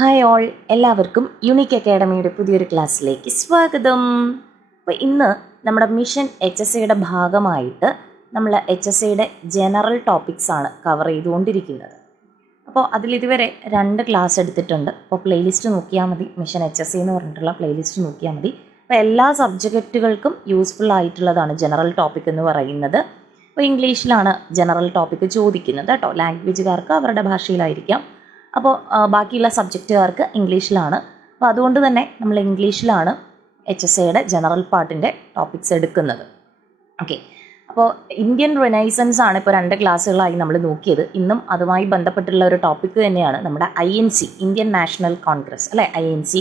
Hi all, എല്ലാവർക്കും unique അക്കാഡമിയുടെ പുതിയൊരു ക്ലാസ്സിലേക്ക് സ്വാഗതം. അപ്പോൾ ഇന്ന് നമ്മുടെ മിഷൻ HSAയുടെ ഭാഗമായിട്ട് നമ്മൾ HSAയുടെ ജനറൽ ടോപ്പിക്സ് ആണ് കവർ ചെയ്തുകൊണ്ടിരിക്കുന്നത്. അപ്പോൾ അതിലിതുവരെ 2 ക്ലാസ് എടുത്തിട്ടുണ്ട്. അപ്പോൾ പ്ലേലിസ്റ്റ് നോക്കിയാൽ മതി, മിഷൻ HSA എന്ന് പറഞ്ഞിട്ടുള്ള പ്ലേലിസ്റ്റ് നോക്കിയാൽ മതി. അപ്പോൾ എല്ലാ സബ്ജക്റ്റുകൾക്കും യൂസ്ഫുൾ ആയിട്ടുള്ളതാണ് ജനറൽ ടോപ്പിക് എന്ന് പറയുന്നത്. അപ്പോൾ ഇംഗ്ലീഷിലാണ് ജനറൽ ടോപ്പിക് ചോദിക്കുന്നത് കേട്ടോ. ലാംഗ്വേജുകാർക്ക് അവരുടെ ഭാഷയിലായിരിക്കാം. അപ്പോൾ ബാക്കിയുള്ള സബ്ജക്റ്റുകാർക്ക് ഇംഗ്ലീഷിലാണ്. അപ്പോൾ അതുകൊണ്ട് തന്നെ നമ്മൾ ഇംഗ്ലീഷിലാണ് HSAയുടെ ജനറൽ പാർട്ടിൻ്റെ ടോപ്പിക്സ് എടുക്കുന്നത്. ഓക്കെ, അപ്പോൾ ഇന്ത്യൻ റിനൈസൻസ് ആണ് ഇപ്പോൾ 2 ക്ലാസ്സുകളായി നമ്മൾ നോക്കിയത്. ഇന്നും അതുമായി ബന്ധപ്പെട്ടുള്ള ഒരു ടോപ്പിക്ക് തന്നെയാണ് നമ്മുടെ INC, ഇന്ത്യൻ നാഷണൽ കോൺഗ്രസ് അല്ലേ. INC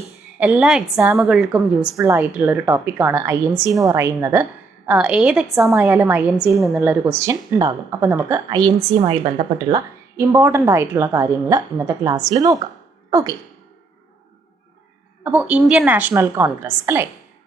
എല്ലാ എക്സാമുകൾക്കും യൂസ്ഫുൾ ആയിട്ടുള്ളൊരു ടോപ്പിക്കാണ് INC എന്ന് പറയുന്നത്. ഏത് എക്സാം ആയാലും INCയിൽ നിന്നുള്ളൊരു ക്വസ്റ്റ്യൻ ഉണ്ടാകും. അപ്പോൾ നമുക്ക് INCയുമായി ബന്ധപ്പെട്ടുള്ള ഇമ്പോർട്ടൻ്റ് ആയിട്ടുള്ള കാര്യങ്ങൾ ഇന്നത്തെ ക്ലാസ്സിൽ നോക്കാം. ഓക്കെ, അപ്പോൾ ഇന്ത്യൻ നാഷണൽ കോൺഗ്രസ് അല്ലേ.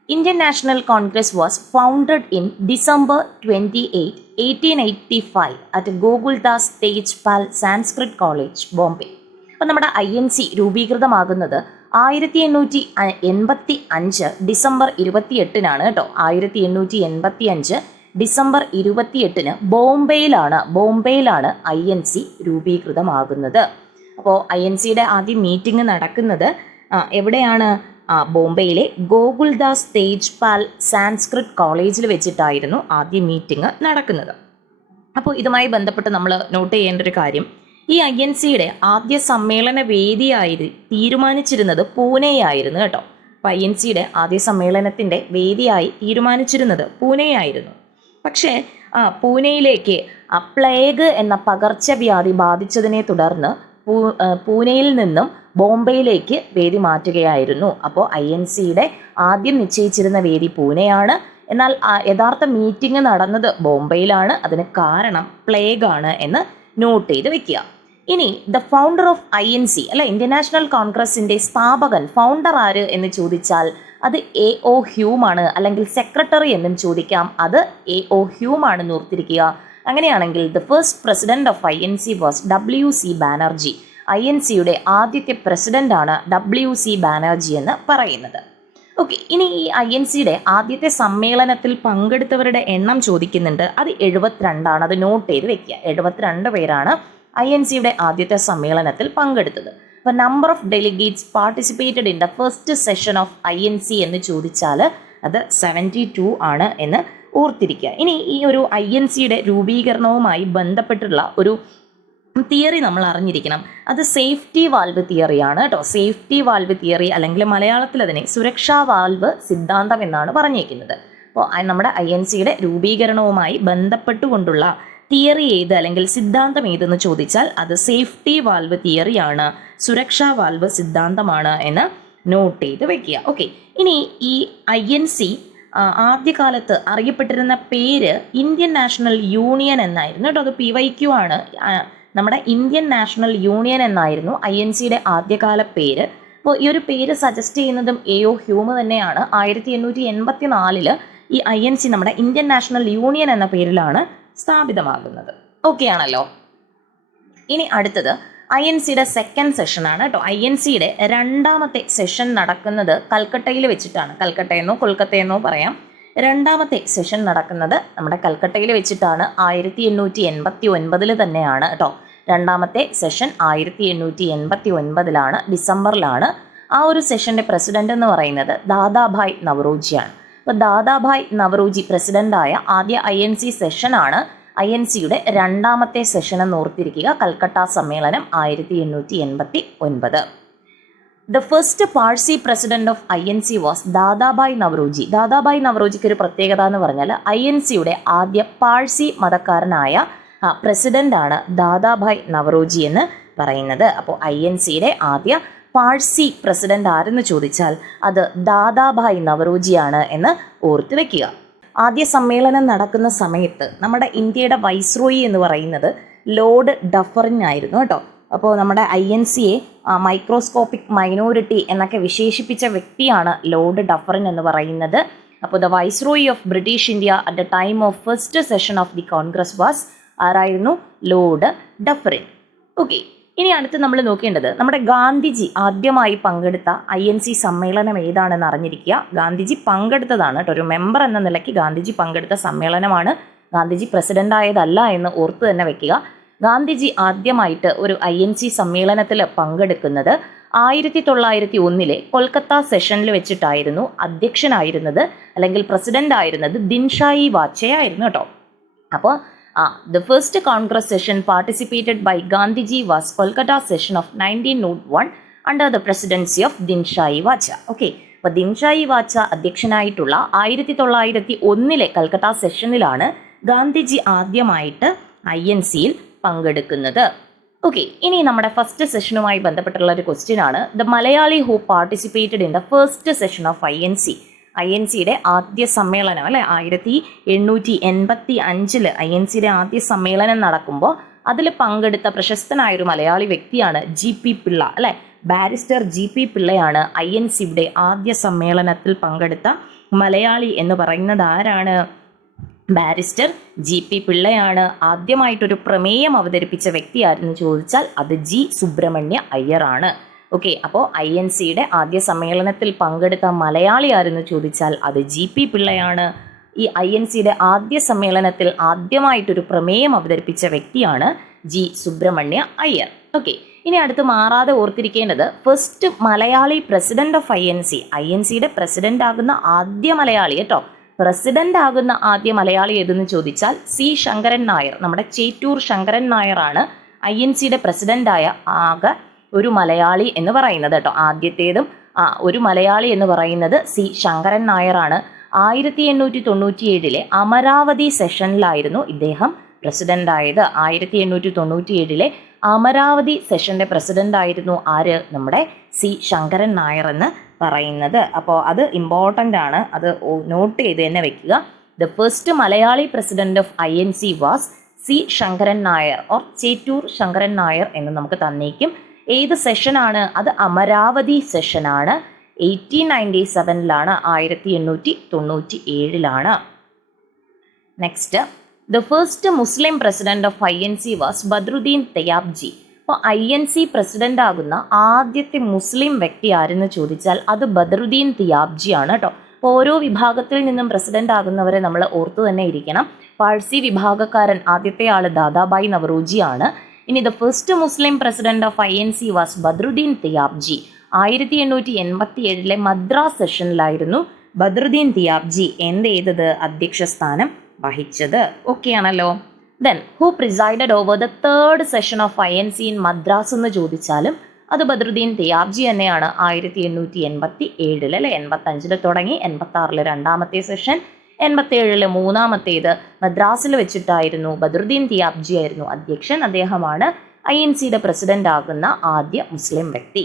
Indian national Congress was founded in December 28, 1885 at Gokuldas Tejpal Sanskrit college, Bombay. അപ്പോൾ നമ്മുടെ INC രൂപീകൃതമാകുന്നത് 1885 ഡിസംബർ 28 കേട്ടോ. 1885 ഡിസംബർ 28 ബോംബെയിലാണ് INC രൂപീകൃതമാകുന്നത്. അപ്പോൾ INCയുടെ ആദ്യ മീറ്റിംഗ് നടക്കുന്നത് എവിടെയാണ്? ബോംബെയിലെ ഗോകുൽദാസ് തേജ്പാൽ സാൻസ്ക്രിറ്റ് കോളേജിൽ വെച്ചിട്ടായിരുന്നു ആദ്യ മീറ്റിംഗ് നടക്കുന്നത്. അപ്പോൾ ഇതുമായി ബന്ധപ്പെട്ട് നമ്മൾ നോട്ട് ചെയ്യേണ്ട ഒരു കാര്യം, ഈ INCയുടെ ആദ്യ സമ്മേളന വേദിയായി തീരുമാനിച്ചിരുന്നത് പൂനെയായിരുന്നു കേട്ടോ. അപ്പോൾ INCയുടെ ആദ്യ സമ്മേളനത്തിൻ്റെ വേദിയായി തീരുമാനിച്ചിരുന്നത് പൂനെയായിരുന്നു. പക്ഷേ പൂനെയിലേക്ക് പ്ലേഗ് എന്ന പകർച്ചവ്യാധി ബാധിച്ചതിനെ തുടർന്ന് പൂനെയിൽ നിന്നും ബോംബെയിലേക്ക് വേദി മാറ്റുകയായിരുന്നു. അപ്പോൾ INCയുടെ ആദ്യം നിശ്ചയിച്ചിരുന്ന വേദി പൂനെയാണ്, എന്നാൽ യഥാർത്ഥ മീറ്റിംഗ് നടന്നത് ബോംബെയിലാണ്. അതിന് കാരണം പ്ലേഗ് ആണ് എന്ന് നോട്ട് ചെയ്ത് വെക്കുക. ഇനി ദ ഫൗണ്ടർ ഓഫ് INC അല്ലെ, ഇന്ത്യൻ നാഷണൽ കോൺഗ്രസിൻ്റെ സ്ഥാപകൻ, ഫൗണ്ടർ ആര് എന്ന് ചോദിച്ചാൽ അത് AO ഹ്യൂം ആണ്. അല്ലെങ്കിൽ സെക്രട്ടറി എന്നും ചോദിക്കാം, അത് AO ഹ്യൂം ആണെന്ന് ഓർത്തിരിക്കുക. അങ്ങനെയാണെങ്കിൽ the first president of INC was WC Banerjee. INCയുടെ ആദ്യത്തെ പ്രസിഡന്റ് ആണ് WC ബാനർജി എന്ന് പറയുന്നത്. ഓക്കെ, ഇനി ഈ INCയുടെ ആദ്യത്തെ സമ്മേളനത്തിൽ പങ്കെടുത്തവരുടെ എണ്ണം ചോദിക്കുന്നുണ്ട്. അത് 72 അത് നോട്ട് ചെയ്ത് വെക്കുക. 72 പേരാണ് INCയുടെ ആദ്യത്തെ സമ്മേളനത്തിൽ പങ്കെടുത്തത്. അപ്പോൾ number of delegates participated in the first session of INC എന്ന് ചോദിച്ചാൽ അത് 72 ആണ് എന്ന് ഓർത്തിരിക്കുക. ഇനി ഈ ഒരു INCയുടെ രൂപീകരണവുമായി ബന്ധപ്പെട്ടുള്ള ഒരു തിയറി നമ്മൾ അറിഞ്ഞിരിക്കണം. അത് സേഫ്റ്റി വാൽവ് തിയറിയാണ് കേട്ടോ. സേഫ്റ്റി വാൽവ് തിയറി, അല്ലെങ്കിൽ മലയാളത്തിൽ അതിനെ സുരക്ഷാ വാൽവ് സിദ്ധാന്തം എന്നാണ് പറഞ്ഞേക്കുന്നത്. അപ്പോൾ നമ്മുടെ INCയുടെ രൂപീകരണവുമായി ബന്ധപ്പെട്ടുകൊണ്ടുള്ള തിയറി ഏത്, അല്ലെങ്കിൽ സിദ്ധാന്തം ഏതെന്ന് ചോദിച്ചാൽ അത് സേഫ്റ്റി വാൽവ് തിയറിയാണ്, സുരക്ഷാ വാൽവ് സിദ്ധാന്തമാണ് എന്ന് നോട്ട് ചെയ്ത് വെക്കുക. ഓക്കെ, ഇനി ഈ INC ആദ്യകാലത്ത് അറിയപ്പെട്ടിരുന്ന പേര് ഇന്ത്യൻ നാഷണൽ യൂണിയൻ എന്നായിരുന്നു കേട്ടോ. അത് PYQ ആണ്. നമ്മുടെ ഇന്ത്യൻ നാഷണൽ യൂണിയൻ എന്നായിരുന്നു INCയുടെ ആദ്യകാല പേര്. അപ്പോൾ ഈ ഒരു പേര് സജസ്റ്റ് ചെയ്യുന്നതും AO ഹ്യൂം തന്നെയാണ്. 1884 ഈ INC നമ്മുടെ ഇന്ത്യൻ നാഷണൽ യൂണിയൻ എന്ന പേരിലാണ് സ്ഥാപിതമാകുന്നത്. ഓക്കെ ആണല്ലോ. ഇനി അടുത്തത് INCയുടെ സെക്കൻഡ് സെഷനാണ് കേട്ടോ. INCയുടെ രണ്ടാമത്തെ സെഷൻ നടക്കുന്നത് കൽക്കട്ടയിൽ വെച്ചിട്ടാണ്. കൽക്കട്ടയെന്നോ കൊൽക്കത്തയെന്നോ പറയാം. രണ്ടാമത്തെ സെഷൻ നടക്കുന്നത് നമ്മുടെ കൽക്കട്ടയിൽ വെച്ചിട്ടാണ്. 1889 തന്നെയാണ് കേട്ടോ. രണ്ടാമത്തെ സെഷൻ 1889 ഡിസംബറിലാണ്. ആ ഒരു സെഷൻ്റെ പ്രസിഡന്റ് എന്ന് പറയുന്നത് ദാദാഭായ് നവറോജിയാണ്. അപ്പോൾ ദാദാഭായ് നവറോജി പ്രസിഡന്റായ ആദ്യ INC സെഷനാണ് INCയുടെ രണ്ടാമത്തെ സെഷൻ എന്ന് ഓർത്തിരിക്കുക. കൽക്കട്ട സമ്മേളനം 1889. The first Parsi president of INC was Dadabhai Naoroji. Dadabhai നവറോജിക്ക് ഒരു പ്രത്യേകത എന്ന് പറഞ്ഞാൽ INCയുടെ ആദ്യ പാഴ്സി മതക്കാരനായ പ്രസിഡന്റാണ് ദാദാഭായ് നവറോജി എന്ന് പറയുന്നത്. അപ്പോൾ INCയുടെ ആദ്യ പാഴ്സി പ്രസിഡന്റ് ആരെന്ന് ചോദിച്ചാൽ അത് ദാദാഭായ് നവറോജിയാണ് എന്ന് ഓർത്ത് വെക്കുക. ആദ്യ സമ്മേളനം നടക്കുന്ന സമയത്ത് നമ്മുടെ ഇന്ത്യയുടെ വൈസ്രോയി എന്ന് പറയുന്നത് ലോർഡ് ഡഫറിൻ ആയിരുന്നു കേട്ടോ. അപ്പോൾ നമ്മുടെ INCയെ മൈക്രോസ്കോപ്പിക് മൈനോറിറ്റി എന്നൊക്കെ വിശേഷിപ്പിച്ച വ്യക്തിയാണ് ലോർഡ് ഡഫറിൻ എന്ന് പറയുന്നത്. അപ്പോൾ the viceroy of British India at the time of first session of the Congress was ആരായിരുന്നു? Lord Dufferin. ഓക്കെ, ഇനി അടുത്ത് നമ്മൾ നോക്കേണ്ടത് നമ്മുടെ ഗാന്ധിജി ആദ്യമായി പങ്കെടുത്ത INC സമ്മേളനം ഏതാണെന്ന് അറിഞ്ഞിരിക്കുക. ഗാന്ധിജി പങ്കെടുത്തതാണ് കേട്ടോ, ഒരു മെമ്പർ എന്ന നിലയ്ക്ക് ഗാന്ധിജി പങ്കെടുത്ത സമ്മേളനമാണ്. ഗാന്ധിജി പ്രസിഡന്റ് ആയതല്ല എന്ന് ഓർത്ത് തന്നെ വെക്കുക. ഗാന്ധിജി ആദ്യമായിട്ട് ഒരു INC സമ്മേളനത്തിൽ പങ്കെടുക്കുന്നത് 1901 കൊൽക്കത്ത സെഷനിൽ വെച്ചിട്ടായിരുന്നു. അധ്യക്ഷനായിരുന്നത് അല്ലെങ്കിൽ പ്രസിഡന്റ് ആയിരുന്നത് ദിൻഷായി വാച്ചയായിരുന്നു കേട്ടോ. അപ്പോൾ the first Congress session participated by Gandhiji was Kolkata session of 1901 under the presidency of Dinshaw Wacha. Okay, അപ്പോൾ ദിൻഷായി വാച്ച അധ്യക്ഷനായിട്ടുള്ള 1901 കൽക്കട്ട സെഷനിലാണ് ഗാന്ധിജി ആദ്യമായിട്ട് INCയിൽ പങ്കെടുക്കുന്നത്. ഓക്കെ, ഇനി നമ്മുടെ ഫസ്റ്റ് സെഷനുമായി ബന്ധപ്പെട്ടുള്ള ഒരു ക്വസ്റ്റ്യൻ ആണ്. The Malayali who participated in the first session of INCയുടെ ആദ്യ സമ്മേളനം അല്ലെ 1885 INCയുടെ ആദ്യ സമ്മേളനം നടക്കുമ്പോൾ അതിൽ പങ്കെടുത്ത പ്രശസ്തനായൊരു മലയാളി വ്യക്തിയാണ് GP പിള്ള അല്ലെ. ബാരിസ്റ്റർ GP പിള്ളയാണ് INCയുടെ ആദ്യ സമ്മേളനത്തിൽ പങ്കെടുത്ത മലയാളി എന്ന് പറയുന്നത് ആരാണ്? Barrister GP പിള്ളയാണ്. ആദ്യമായിട്ടൊരു പ്രമേയം അവതരിപ്പിച്ച വ്യക്തിയായിരുന്നു ചോദിച്ചാൽ അത് G സുബ്രഹ്മണ്യ അയ്യർ ആണ്. ഓക്കെ, അപ്പോൾ INCയുടെ ആദ്യ സമ്മേളനത്തിൽ പങ്കെടുത്ത മലയാളി ആരെന്ന് ചോദിച്ചാൽ അത് GP പിള്ളയാണ്. ഈ INCയുടെ ആദ്യ സമ്മേളനത്തിൽ ആദ്യമായിട്ടൊരു പ്രമേയം അവതരിപ്പിച്ച വ്യക്തിയാണ് G സുബ്രഹ്മണ്യ അയ്യർ. ഓക്കെ, ഇനി അടുത്ത് മാറാതെ ഓർത്തിരിക്കേണ്ടത് ഫസ്റ്റ് മലയാളി പ്രസിഡന്റ് ഓഫ് INCയുടെ പ്രസിഡന്റ് ആകുന്ന ആദ്യ മലയാളി കേട്ടോ. പ്രസിഡന്റ് ആകുന്ന ആദ്യ മലയാളി ഏതെന്ന് ചോദിച്ചാൽ C ശങ്കരൻ നായർ. നമ്മുടെ ചേറ്റൂർ ശങ്കരൻ നായരാണ് INCയുടെ പ്രസിഡന്റായ ആകെ ഒരു മലയാളി എന്ന് പറയുന്നത് കേട്ടോ. ആദ്യത്തേതും ഒരു മലയാളി എന്ന് പറയുന്നത് C ശങ്കരൻ നായരാണ്. 1897 അമരാവതി സെഷനിലായിരുന്നു ഇദ്ദേഹം പ്രസിഡന്റ് ആയത്. 1897 അമരാവതി സെഷന്റെ പ്രസിഡന്റ് ആയിരുന്നു ആര്? നമ്മുടെ C ശങ്കരൻ നായർ എന്ന് പറയുന്നത്. അപ്പോൾ അത് ഇമ്പോർട്ടൻ്റ് ആണ്, അത് നോട്ട് ചെയ്ത് തന്നെ വെക്കുക. The first Malayali president of INC was C Sankaran Nair or Chettur Sankaran Nair എന്ന് നമുക്ക് തന്നേക്കും. ഏത് സെഷനാണ്? അത് അമരാവതി സെഷനാണ്. 1897 1897 next, the first Muslim president of INC was Badruddin Tyabji. അപ്പോൾ INC പ്രസിഡന്റ് ആകുന്ന ആദ്യത്തെ മുസ്ലിം വ്യക്തി ആരെന്ന് ചോദിച്ചാൽ അത് ബദ്രുദ്ദീൻ തയ്യാബ്ജി ആണ് കേട്ടോ. അപ്പോൾ ഓരോ വിഭാഗത്തിൽ നിന്നും പ്രസിഡന്റ് ആകുന്നവരെ നമ്മൾ ഓർത്തു തന്നെ ഇരിക്കണം. പാഴ്സി വിഭാഗക്കാരൻ ആദ്യത്തെ ആൾ ദാദാബായ് നവറോജി ആണ്. ഇനി the first Muslim president of INC was Badruddin Tyabji. 1887 Madras സെഷനിലായിരുന്നു ബദ്രുദ്ദീൻ തയ്യാബ്ജി എന്ത് ചെയ്തത്? അധ്യക്ഷ സ്ഥാനം വഹിച്ചത്. ഓക്കെ ആണല്ലോ. Then who presided over the third session of INC in Madras എന്ന് ചോദിച്ചാലും അത് ബദ്രുദ്ദീൻ തയ്യാബ്ജി തന്നെയാണ്. 1887 അല്ലെ 85 തുടങ്ങി 86 രണ്ടാമത്തെ സെഷൻ, 87 മൂന്നാമത്തേത് മദ്രാസിൽ വെച്ചിട്ടായിരുന്നു. ബദ്രുദ്ദീൻ തയ്യാബ്ജി ആയിരുന്നു അധ്യക്ഷൻ. അദ്ദേഹമാണ് INCയുടെ പ്രസിഡന്റ് ആകുന്ന ആദ്യ മുസ്ലിം വ്യക്തി.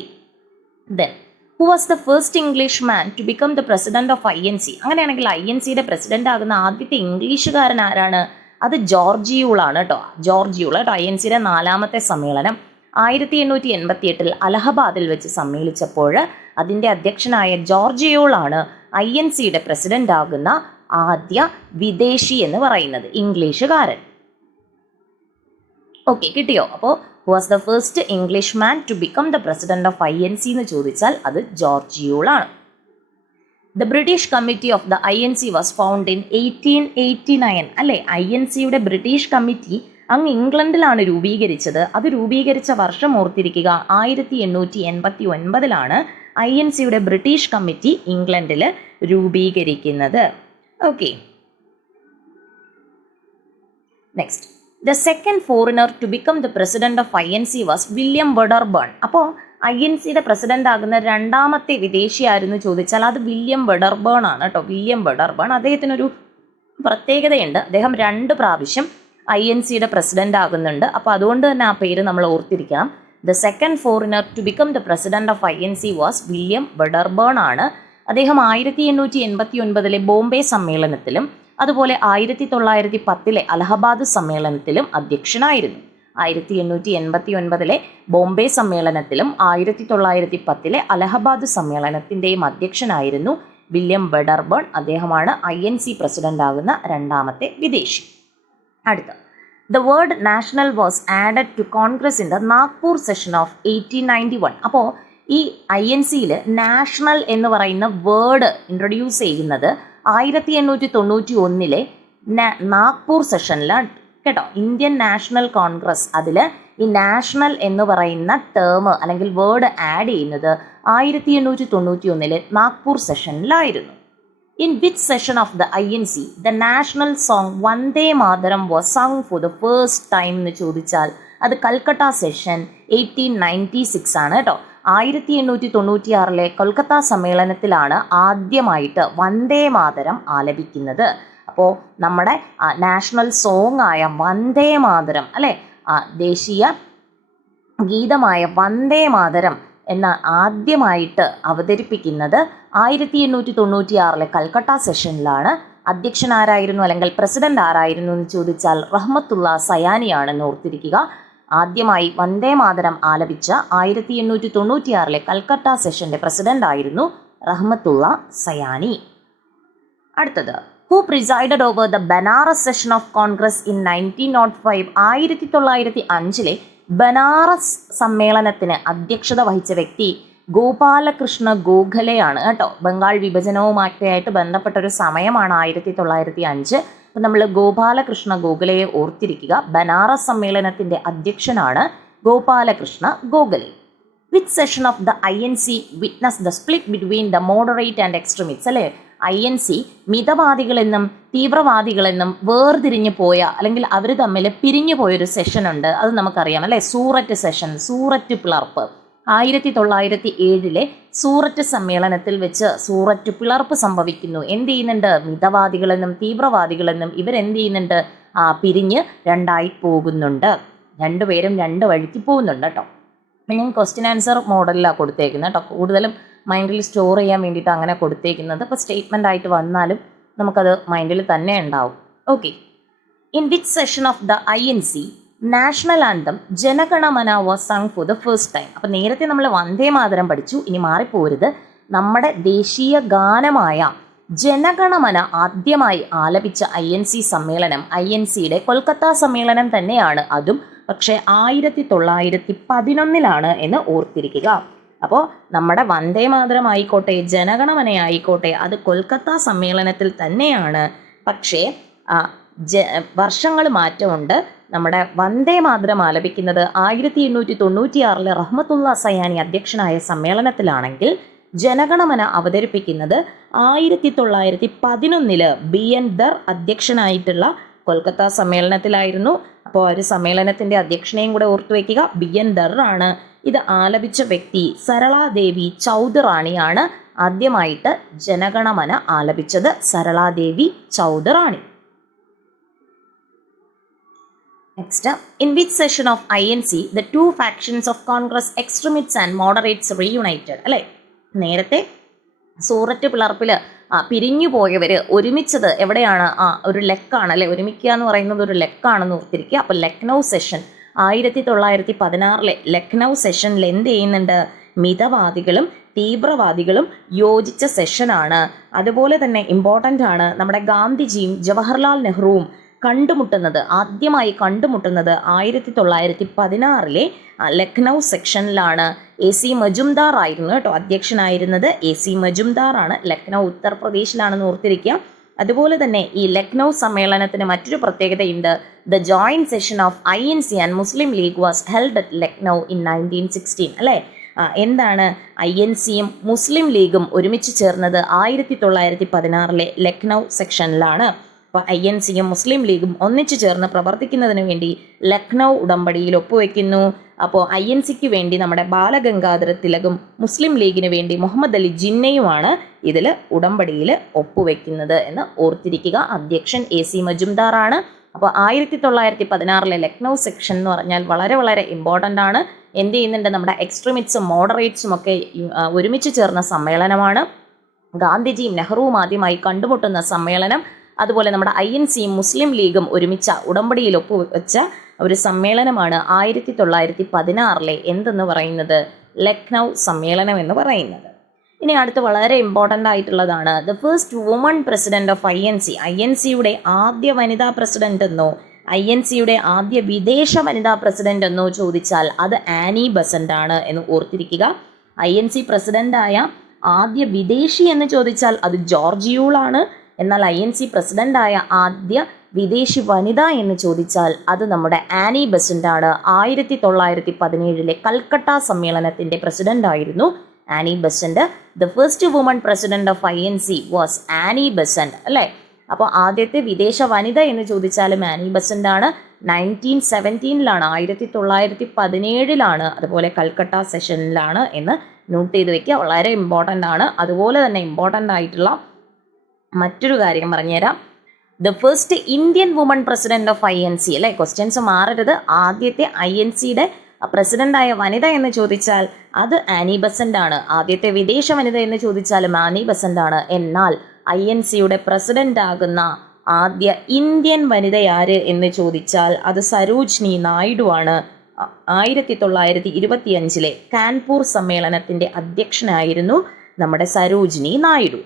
Then who was the first English man to become the president of INC? അങ്ങനെയാണെങ്കിൽ INCയുടെ പ്രസിഡന്റ് ആകുന്ന ആദ്യത്തെ ഇംഗ്ലീഷുകാരൻ ആരാണ്? അത് ജോർജ് യൂൾ ആണ് കേട്ടോ. ജോർജ് യൂൾ കേട്ടോ. INCയുടെ 4ാമത്തെ സമ്മേളനം 1888 അലഹബാദിൽ വെച്ച് സമ്മേളിച്ചപ്പോൾ അതിൻ്റെ അധ്യക്ഷനായ ജോർജ് യൂൾ ആണ് INCയുടെ പ്രസിഡന്റ് ആകുന്ന ആദ്യ വിദേശി എന്ന് പറയുന്നത്, ഇംഗ്ലീഷുകാരൻ. ഓക്കെ, കിട്ടിയോ? അപ്പോൾ who was the first English man to become the president of INC എന്ന് ചോദിച്ചാൽ അത് ജോർജ് യൂൾ ആണ്. The British committee of the INC was found in 1889 അല്ലേ. INCയുടെ ബ്രിട്ടീഷ് കമ്മിറ്റി അങ്ങ് ഇംഗ്ലണ്ടിലാണ് രൂപീകരിച്ചത്. അത് രൂപീകരിച്ച വർഷം ഓർത്തിരിക്കുക, 1889 INCയുടെ ബ്രിട്ടീഷ് കമ്മിറ്റി ഇംഗ്ലണ്ടിൽ രൂപീകരിക്കുന്നത്. Okay, next, the second foreigner to become the president of INC was William Wedderburn. അപ്പോൾ INCയുടെ പ്രസിഡന്റ് ആകുന്ന രണ്ടാമത്തെ വിദേശിയായിരുന്നു ചോദിച്ചാൽ അത് വില്യം വെഡർബേൺ ആണ് കേട്ടോ. വില്യം വെഡർബേൺ, അദ്ദേഹത്തിനൊരു പ്രത്യേകതയുണ്ട്. അദ്ദേഹം 2 പ്രാവശ്യം INCയുടെ പ്രസിഡന്റ് ആകുന്നുണ്ട്. അപ്പോൾ അതുകൊണ്ട് തന്നെ ആ പേര് നമ്മൾ ഓർത്തിരിക്കണം. The second foreigner to become the president of INC was William Wedderburn ആണ്. അദ്ദേഹം 1889 ബോംബെ സമ്മേളനത്തിലും അതുപോലെ 1910 അലഹബാദ് സമ്മേളനത്തിലും അധ്യക്ഷനായിരുന്നു. 1889 ബോംബെ സമ്മേളനത്തിലും 1910 അലഹബാദ് സമ്മേളനത്തിൻ്റെയും അധ്യക്ഷനായിരുന്നു വില്യം വെഡർബേൺ. അദ്ദേഹമാണ് INC പ്രസിഡന്റ് ആകുന്ന രണ്ടാമത്തെ വിദേശി. അടുത്ത, the word national was added to Congress in the Nagpur session of 1891. അപ്പോൾ ഈ INCയിൽ നാഷണൽ എന്ന് പറയുന്ന വേർഡ് ഇൻട്രൊഡ്യൂസ് ചെയ്യുന്നത് 1891 നാഗ്പൂർ സെഷനിലാണ് കേട്ടോ. ഇന്ത്യൻ നാഷണൽ കോൺഗ്രസ് അതിൽ ഈ നാഷണൽ എന്ന് പറയുന്ന ടേം അല്ലെങ്കിൽ വേർഡ് ആഡ് ചെയ്യുന്നത് 1891 Nagpur സെഷനിലായിരുന്നു. In which session of the INC the national song Vande Mataram was sung for the first time എന്ന് ചോദിച്ചാൽ അത് കൽക്കട്ട സെഷൻ 1896 ആണ് കേട്ടോ. 1896 കൊൽക്കത്ത സമ്മേളനത്തിലാണ് ആദ്യമായിട്ട് വന്ദേ മാതരം ആലപിക്കുന്നത്. അപ്പോൾ നമ്മുടെ നാഷണൽ സോങ് ആയ വന്ദേ മാതരം അല്ലേ, ദേശീയ ഗീതമായ വന്ദേ മാതരം എന്ന ആദ്യമായിട്ട് അവതരിപ്പിക്കുന്നത് 1896 കൽക്കട്ട സെഷനിലാണ്. അധ്യക്ഷൻ ആരായിരുന്നു അല്ലെങ്കിൽ പ്രസിഡന്റ് ആരായിരുന്നു എന്ന് ചോദിച്ചാൽ റഹ്മത്തുള്ള സയാനിയാണെന്ന് ഓർത്തിരിക്കുക. ആദ്യമായി വന്ദേ മാതരം ആലപിച്ച 1896 കൽക്കട്ട സെഷന്റെ പ്രസിഡന്റ് ആയിരുന്നു റഹ്മത്തുള്ള സയാനി. അടുത്തത്, who presided over the Banaras session of Congress in 1905? 1905 Banaras സമ്മേളനത്തിന് അധ്യക്ഷത വഹിച്ച വ്യക്തി ഗോപാലകൃഷ്ണ ഗോഖലെയാണ് കേട്ടോ. ബംഗാൾ വിഭജനവുമായിട്ട് ബന്ധപ്പെട്ട ഒരു സമയമാണ് 1905. അപ്പം നമ്മൾ ഗോപാലകൃഷ്ണ ഗോഖലെയെ ഓർത്തിരിക്കുക. ബനാറസ് സമ്മേളനത്തിൻ്റെ അധ്യക്ഷനാണ് Gopalakrishna Gokhale. Which session of the INC witness the split between the moderate and extremists? അല്ലേ, INC മിതവാദികളെന്നും തീവ്രവാദികളെന്നും വേർതിരിഞ്ഞു പോയ അല്ലെങ്കിൽ അവർ തമ്മിൽ പിരിഞ്ഞു പോയൊരു സെഷൻ ഉണ്ട്. അത് നമുക്കറിയാം അല്ലേ, സൂററ്റ് സെഷൻ, സൂററ്റ് പിളർപ്പ്. 1907 സൂററ്റ് സമ്മേളനത്തിൽ വെച്ച് സൂററ്റ് പിളർപ്പ് സംഭവിക്കുന്നു. എന്ത് ചെയ്യുന്നുണ്ട്? മിതവാദികളെന്നും തീവ്രവാദികളെന്നും ഇവരെന്ത് ചെയ്യുന്നുണ്ട്? പിരിഞ്ഞ് രണ്ടായി പോകുന്നുണ്ട്. രണ്ടുപേരും രണ്ട് വഴിക്ക് പോകുന്നുണ്ട് കേട്ടോ. ഞാൻ ക്വസ്റ്റ്യൻ ആൻസർ മോഡലിലാണ് കൊടുത്തേക്കുന്നത് കേട്ടോ. കൂടുതലും മൈൻഡിൽ സ്റ്റോർ ചെയ്യാൻ വേണ്ടിയിട്ട് അങ്ങനെ കൊടുത്തേക്കുന്നത്. അപ്പോൾ സ്റ്റേറ്റ്മെൻ്റ് ആയിട്ട് വന്നാലും നമുക്കത് മൈൻഡിൽ തന്നെ ഉണ്ടാവും. Okay. In which session of the INC national anthem Jana Gana Mana was sung for the first time? അപ്പോൾ നേരത്തെ നമ്മൾ വന്ദേ മാതരം പഠിച്ചു, ഇനി മാറിപ്പോരുത്. നമ്മുടെ ദേശീയ ഗാനമായ ജനഗണമന ആദ്യമായി ആലപിച്ച INC സമ്മേളനം INCയുടെ കൊൽക്കത്ത സമ്മേളനം തന്നെയാണ്. അതും പക്ഷേ 1911 എന്ന് ഓർത്തിരിക്കുക. അപ്പോൾ നമ്മുടെ വന്ദേ മാതരം ആയിക്കോട്ടെ ജനഗണമനയായിക്കോട്ടെ അത് കൊൽക്കത്ത സമ്മേളനത്തിൽ തന്നെയാണ്. പക്ഷേ വർഷങ്ങൾ മാറ്റമുണ്ട്. നമ്മുടെ വന്ദേ മാതരം ആലപിക്കുന്നത് 1896 റഹ്മത്തുള്ള സയാനി അധ്യക്ഷനായ സമ്മേളനത്തിലാണെങ്കിൽ ജനഗണമന അവതരിപ്പിക്കുന്നത് 1911 BN ദർ അധ്യക്ഷനായിട്ടുള്ള കൊൽക്കത്ത സമ്മേളനത്തിലായിരുന്നു. അപ്പോൾ ഒരു സമ്മേളനത്തിൻ്റെ അധ്യക്ഷനെയും കൂടെ ഓർത്തു വയ്ക്കുക, BN ദർ ആണ്. ഇത് ആലപിച്ച വ്യക്തി സരളാദേവി ചൗധറാണിയാണ്. ആദ്യമായിട്ട് ജനഗണമന ആലപിച്ചത് Sarala Devi Chaudhurani. Next, in which session of INC the two factions of Congress extremists and moderates reunited? അല്ലേ, നേരത്തെ സൂററ്റ് പിളർപ്പിൽ പിരിഞ്ഞു പോയവർ ഒരുമിച്ചത് എവിടെയാണ്? ഒരു ലെക്കാണ് അല്ലേ, ഒരുമിക്കുക എന്ന് പറയുന്നത് ഒരു ലെക്കാണെന്ന് ഓർത്തിരിക്കുക. അപ്പോൾ ലക്നൗ സെഷൻ 1916 ലക്നൗ സെഷനിൽ എന്ത് ചെയ്യുന്നുണ്ട്? മിതവാദികളും തീവ്രവാദികളും യോജിച്ച സെഷനാണ്. അതുപോലെ തന്നെ ഇമ്പോർട്ടൻ്റ് ആണ്, നമ്മുടെ ഗാന്ധിജിയും ജവഹർലാൽ നെഹ്റുവും ആദ്യമായി കണ്ടുമുട്ടുന്നത് 1916 ലക്നൗ സെക്ഷനിലാണ്. AC മജുംദാർ ആയിരുന്നു കേട്ടോ അധ്യക്ഷനായിരുന്നത്. AC മജുംദാർ ആണ്. ലക്നൗ ഉത്തർപ്രദേശിലാണെന്ന് ഓർത്തിരിക്കുക. അതുപോലെ തന്നെ ഈ ലക്നൗ സമ്മേളനത്തിന് മറ്റൊരു പ്രത്യേകതയുണ്ട്. The joint session of INC and Muslim league was held at Lucknow in 1916. അല്ലേ, എന്താണ്? INCയും മുസ്ലിം ലീഗും ഒരുമിച്ച് ചേർന്നത് 1916 ലക്നൗ സെക്ഷനിലാണ്. അപ്പോൾ INCയും മുസ്ലിം ലീഗും ഒന്നിച്ചു ചേർന്ന് പ്രവർത്തിക്കുന്നതിന് വേണ്ടി ലക്നൗ ഉടമ്പടിയിൽ ഒപ്പുവെക്കുന്നു. അപ്പോൾ INCക്ക് വേണ്ടി നമ്മുടെ ബാലഗംഗാധര തിലകും മുസ്ലിം ലീഗിന് വേണ്ടി മുഹമ്മദ് അലി ജിന്നയുമാണ് ഇതിൽ ഉടമ്പടിയിൽ ഒപ്പുവെക്കുന്നത് എന്ന് ഓർത്തിരിക്കുക. അധ്യക്ഷൻ AC മജുംദാർ ആണ്. അപ്പോൾ 1916 ലക്നൗ സെക്ഷൻ എന്ന് പറഞ്ഞാൽ വളരെ വളരെ ഇമ്പോർട്ടൻ്റ് ആണ്. എന്ത് ചെയ്യുന്നുണ്ട്? നമ്മുടെ എക്സ്ട്രീമിറ്റ്സും മോഡറേറ്റ്സും ഒക്കെ ഒരുമിച്ച് ചേർന്ന സമ്മേളനമാണ്. ഗാന്ധിജിയും നെഹ്റുവും ആദ്യമായി കണ്ടുമുട്ടുന്ന സമ്മേളനം. അതുപോലെ നമ്മുടെ INCയും മുസ്ലിം ലീഗും ഒരുമിച്ച ഉടമ്പടിയിൽ ഒപ്പുവെച്ച ഒരു സമ്മേളനമാണ് 1916 എന്തെന്ന് പറയുന്നത്? ലക്നൗ സമ്മേളനം എന്ന് പറയുന്നത്. ഇനി അടുത്ത് വളരെ ഇമ്പോർട്ടൻ്റ് ആയിട്ടുള്ളതാണ് the first woman president of INC. INCയുടെ ആദ്യ വനിതാ പ്രസിഡന്റ് എന്നോ INCയുടെ ആദ്യ വിദേശ വനിതാ പ്രസിഡന്റ് എന്നോ ചോദിച്ചാൽ അത് ആനി ബസന്റ് ആണ് എന്ന് ഓർത്തിരിക്കുക. INC പ്രസിഡന്റായ ആദ്യ വിദേശി എന്ന് ചോദിച്ചാൽ അത് ജോർജ് യൂൾ ആണ്. എന്നാൽ INC പ്രസിഡന്റായ ആദ്യ വിദേശി വനിത എന്ന് ചോദിച്ചാൽ അത് നമ്മുടെ ആനി ബസന്റ് ആണ്. 1917 കൽക്കട്ട സമ്മേളനത്തിന്റെ പ്രസിഡന്റ് ആയിരുന്നു Annie Besant. The first woman president of INC was Annie Besant അല്ലേ. അപ്പോൾ ആദ്യത്തെ വിദേശ വനിത എന്ന് ചോദിച്ചാലും ആനി ബസന്റ് ആണ്. 1917 1917 അതുപോലെ കൽക്കട്ട സെഷനിലാണ് എന്ന് നോട്ട് ചെയ്ത് വെക്കുക. വളരെ ഇമ്പോർട്ടൻ്റ് ആണ്. അതുപോലെ തന്നെ ഇമ്പോർട്ടൻ്റ് ആയിട്ടുള്ള മറ്റൊരു കാര്യം പറഞ്ഞുതരാം. The first Indian woman president of INC അല്ലേ. ക്വസ്റ്റ്യൻസ് മാറരുത്. ആദ്യത്തെ INCയുടെ പ്രസിഡന്റായ വനിത എന്ന് ചോദിച്ചാൽ അത് ആനി ബസന്റ് ആണ്. ആദ്യത്തെ വിദേശ വനിത എന്ന് ചോദിച്ചാലും ആനി ബസന്റ് ആണ്. എന്നാൽ INCയുടെ പ്രസിഡന്റ് ആകുന്ന ആദ്യ ഇന്ത്യൻ വനിത ആര് എന്ന് ചോദിച്ചാൽ അത് സരോജിനി നായിഡു ആണ്. 1925 കാൻപൂർ സമ്മേളനത്തിന്റെ അധ്യക്ഷനായിരുന്നു നമ്മുടെ സരോജിനി നായിഡു.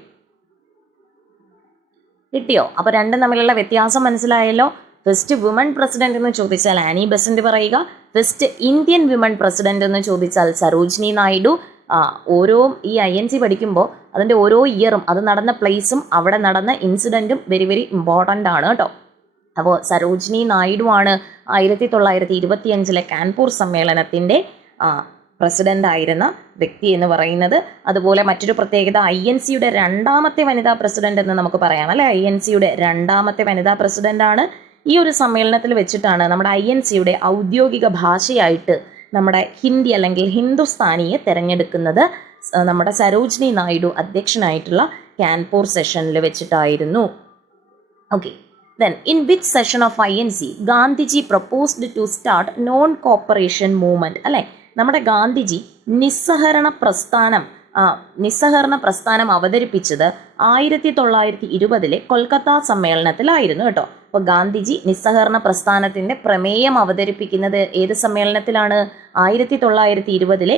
കിട്ടിയോ? അപ്പോൾ രണ്ടും തമ്മിലുള്ള വ്യത്യാസം മനസ്സിലായല്ലോ. ഫസ്റ്റ് വുമൺ പ്രസിഡന്റ് എന്ന് ചോദിച്ചാൽ ആനി ബസന്റ് പറയുക. ഫസ്റ്റ് ഇന്ത്യൻ വിമൺ പ്രസിഡന്റ് എന്ന് ചോദിച്ചാൽ സരോജിനി നായിഡു. ഓരോ ഈ INC പഠിക്കുമ്പോൾ അതിൻ്റെ ഓരോ ഇയറും അത് നടന്ന പ്ലേസും അവിടെ നടന്ന ഇൻസിഡൻറ്റും വെരി വെരി ഇമ്പോർട്ടൻ്റ് ആണ് കേട്ടോ. അപ്പോൾ സരോജിനി നായിഡു ആണ് 1925 കാൻപൂർ സമ്മേളനത്തിൻ്റെ പ്രസിഡന്റ് ആയിരുന്ന വ്യക്തി എന്ന് പറയുന്നത്. അതുപോലെ മറ്റൊരു പ്രത്യേകത INCയുടെ രണ്ടാമത്തെ വനിതാ പ്രസിഡന്റ് എന്ന് നമുക്ക് പറയാം അല്ലേ. INCയുടെ രണ്ടാമത്തെ വനിതാ പ്രസിഡന്റ് ആണ്. ഈ ഒരു സമ്മേളനത്തിൽ വെച്ചിട്ടാണ് നമ്മുടെ INCയുടെ ഔദ്യോഗിക ഭാഷയായിട്ട് നമ്മുടെ ഹിന്ദി അല്ലെങ്കിൽ ഹിന്ദുസ്ഥാനിയെ തിരഞ്ഞെടുക്കുന്നത്. നമ്മുടെ സരോജിനി നായിഡു അധ്യക്ഷനായിട്ടുള്ള കാൻപൂർ സെഷനിൽ വെച്ചിട്ടായിരുന്നു. Okay, then in which session of INC Gandhiji proposed to start non cooperation movement അല്ലേ. നമ്മുടെ ഗാന്ധിജി നിസ്സഹരണ പ്രസ്ഥാനം അവതരിപ്പിച്ചത് 1920 കൊൽക്കത്ത സമ്മേളനത്തിലായിരുന്നു കേട്ടോ. അപ്പോൾ ഗാന്ധിജി നിസ്സഹരണ പ്രസ്ഥാനത്തിൻ്റെ പ്രമേയം അവതരിപ്പിക്കുന്നത് ഏത് സമ്മേളനത്തിലാണ്? 1920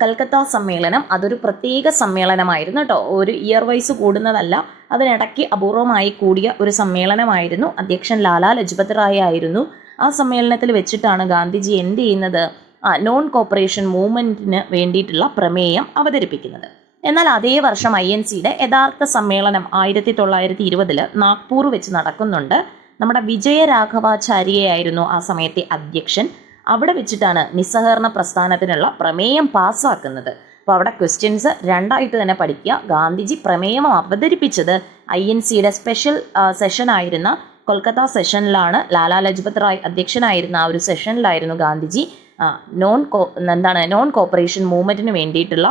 കൽക്കത്ത സമ്മേളനം. അതൊരു പ്രത്യേക സമ്മേളനമായിരുന്നു കേട്ടോ. ഒരു ഇയർ വൈസ് കൂടുന്നതല്ല, അതിനിടയ്ക്ക് അപൂർവമായി കൂടിയ ഒരു സമ്മേളനമായിരുന്നു. അധ്യക്ഷൻ ലാലാ ലജ്പത് റായ് ആയിരുന്നു. ആ സമ്മേളനത്തിൽ വെച്ചിട്ടാണ് ഗാന്ധിജി എന്ത് ചെയ്യുന്നത്? നോൺ കോപ്പറേഷൻ മൂവ്മെൻറ്റിന് വേണ്ടിയിട്ടുള്ള പ്രമേയം അവതരിപ്പിക്കുന്നത്. എന്നാൽ അതേ വർഷം INCയുടെ യഥാർത്ഥ സമ്മേളനം 1920 നാഗ്പൂർ വെച്ച് നടക്കുന്നുണ്ട്. നമ്മുടെ വിജയരാഘവാചാര്യയായിരുന്നു ആ സമയത്തെ അധ്യക്ഷൻ. അവിടെ വെച്ചിട്ടാണ് നിസ്സഹകരണ പ്രസ്ഥാനത്തിനുള്ള പ്രമേയം പാസ്സാക്കുന്നത്. അപ്പോൾ അവിടെ ക്വസ്റ്റ്യൻസ് രണ്ടായിട്ട് തന്നെ പഠിക്കുക. ഗാന്ധിജി പ്രമേയം അവതരിപ്പിച്ചത് INCയുടെ സ്പെഷ്യൽ സെഷനായിരുന്ന കൊൽക്കത്ത സെഷനിലാണ്. ലാലാ ലജ്പത് റായ് അധ്യക്ഷനായിരുന്ന ആ ഒരു സെഷനിലായിരുന്നു ഗാന്ധിജി നോൺ കോപ്പറേഷൻ മൂവ്മെൻറ്റിന് വേണ്ടിയിട്ടുള്ള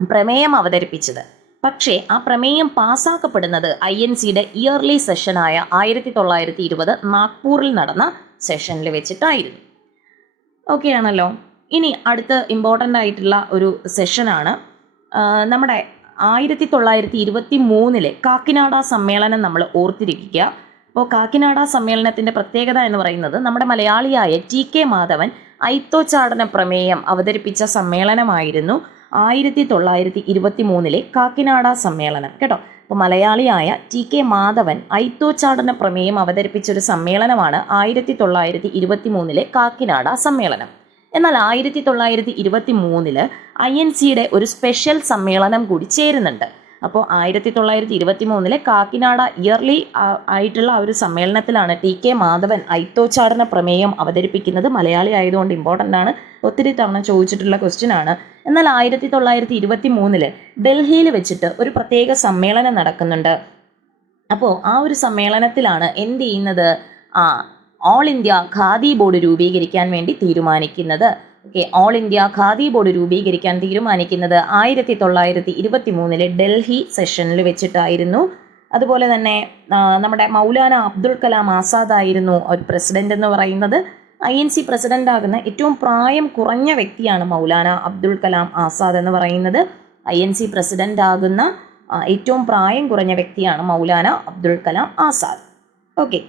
പ്രമേയം അവതരിപ്പിച്ചത്. പക്ഷേ ആ പ്രമേയം പാസ്സാക്കപ്പെടുന്നത് INCയുടെ ഇയർലി സെഷനായ 1920 നാഗ്പൂരിൽ നടന്ന സെഷനിൽ വെച്ചിട്ടായിരുന്നു. ഓക്കെ ആണല്ലോ. ഇനി അടുത്ത ഇമ്പോർട്ടൻ്റ് ആയിട്ടുള്ള ഒരു സെഷനാണ് നമ്മുടെ 1923 കാക്കിനാഡ സമ്മേളനം നമ്മൾ ഓർത്തിരിക്കുക. അപ്പോൾ കാക്കിനാഡ സമ്മേളനത്തിൻ്റെ പ്രത്യേകത എന്ന് പറയുന്നത് നമ്മുടെ മലയാളിയായ TK മാധവൻ ഐത്തോച്ചാടന പ്രമേയം അവതരിപ്പിച്ച സമ്മേളനമായിരുന്നു 1923 കാക്കിനാഡ സമ്മേളനം കേട്ടോ. അപ്പോൾ മലയാളിയായ TK മാധവൻ ഐത്തോച്ചാടന പ്രമേയം അവതരിപ്പിച്ചൊരു സമ്മേളനമാണ് 1923 കാക്കിനാഡ സമ്മേളനം. എന്നാൽ 1923 INCയുടെ ഒരു സ്പെഷ്യൽ സമ്മേളനം കൂടി ചേരുന്നുണ്ട്. അപ്പോൾ 1923 കാക്കിനാഡ ഇയർലി ആയിട്ടുള്ള ഒരു സമ്മേളനത്തിലാണ് TK മാധവൻ ഐത്തോച്ചാടന പ്രമേയം അവതരിപ്പിക്കുന്നത്. മലയാളി ആയതുകൊണ്ട് ഇമ്പോർട്ടൻ്റ് ആണ്, ഒത്തിരി തവണ ചോദിച്ചിട്ടുള്ള ക്വസ്റ്റ്യൻ ആണ്. എന്നാൽ 1923 ഡൽഹിയിൽ വെച്ചിട്ട് ഒരു പ്രത്യേക സമ്മേളനം നടക്കുന്നുണ്ട്. അപ്പോൾ ആ ഒരു സമ്മേളനത്തിലാണ് എന്ത് ചെയ്യുന്നത്? ഓൾ ഇന്ത്യ ഖാദി ബോർഡ് രൂപീകരിക്കാൻ വേണ്ടി തീരുമാനിക്കുന്നത്. Okay, all India khadi board രൂപീകരിക്കാൻ തീരുമാനിക്കുന്നത് 1923 ഡൽഹി സെഷനിൽ വെച്ചിട്ടായിരുന്നു. അതുപോലെ തന്നെ നമ്മുടെ മൗലാന അബ്ദുൽ കലാം ആസാദ് ആയിരുന്നു ഒരു പ്രസിഡന്റ് എന്ന് പറയുന്നത്. INC പ്രസിഡന്റ് ആകുന്ന ഏറ്റവും പ്രായം കുറഞ്ഞ വ്യക്തിയാണ് മൗലാന അബ്ദുൽ കലാം ആസാദ് എന്ന് പറയുന്നത്. INC പ്രസിഡന്റ് ആകുന്ന ഏറ്റവും പ്രായം കുറഞ്ഞ വ്യക്തിയാണ് Maulana Abdul Kalam Azad. Okay,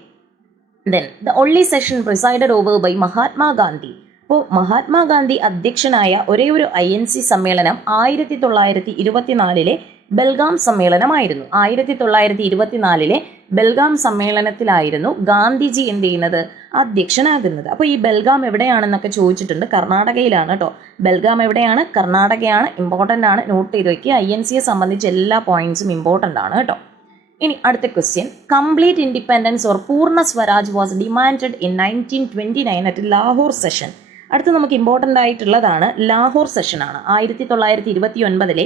then the only session presided over by Mahatma Gandhi. അപ്പോൾ മഹാത്മാഗാന്ധി അധ്യക്ഷനായ ഒരേ ഒരു INC സമ്മേളനം 1924 ബൽഗാം സമ്മേളനമായിരുന്നു. 1924 ബൽഗാം സമ്മേളനത്തിലായിരുന്നു ഗാന്ധിജി എന്ത് ചെയ്യുന്നത്? അധ്യക്ഷനാകുന്നത്. അപ്പോൾ ഈ ബെൽഗാം എവിടെയാണെന്നൊക്കെ ചോദിച്ചിട്ടുണ്ട്. കർണാടകയിലാണ് കേട്ടോ. ബെൽഗാം എവിടെയാണ്? കർണാടകയാണ്. ഇമ്പോർട്ടൻ്റ് ആണ്, നോട്ട് ചെയ്ത് വയ്ക്കുക. INCയെ സംബന്ധിച്ച് എല്ലാ പോയിന്റ്സും ഇമ്പോർട്ടൻ്റ് ആണ് കേട്ടോ. ഇനി അടുത്ത ക്വസ്റ്റ്യൻ, കംപ്ലീറ്റ് ഇൻഡിപെൻഡൻസ് ഓർ പൂർണ്ണ Swaraj was demanded in 1929 at Lahore session. അടുത്ത് നമുക്ക് ഇമ്പോർട്ടൻ്റ് ആയിട്ടുള്ളതാണ് ലാഹോർ സെഷനാണ്. 1929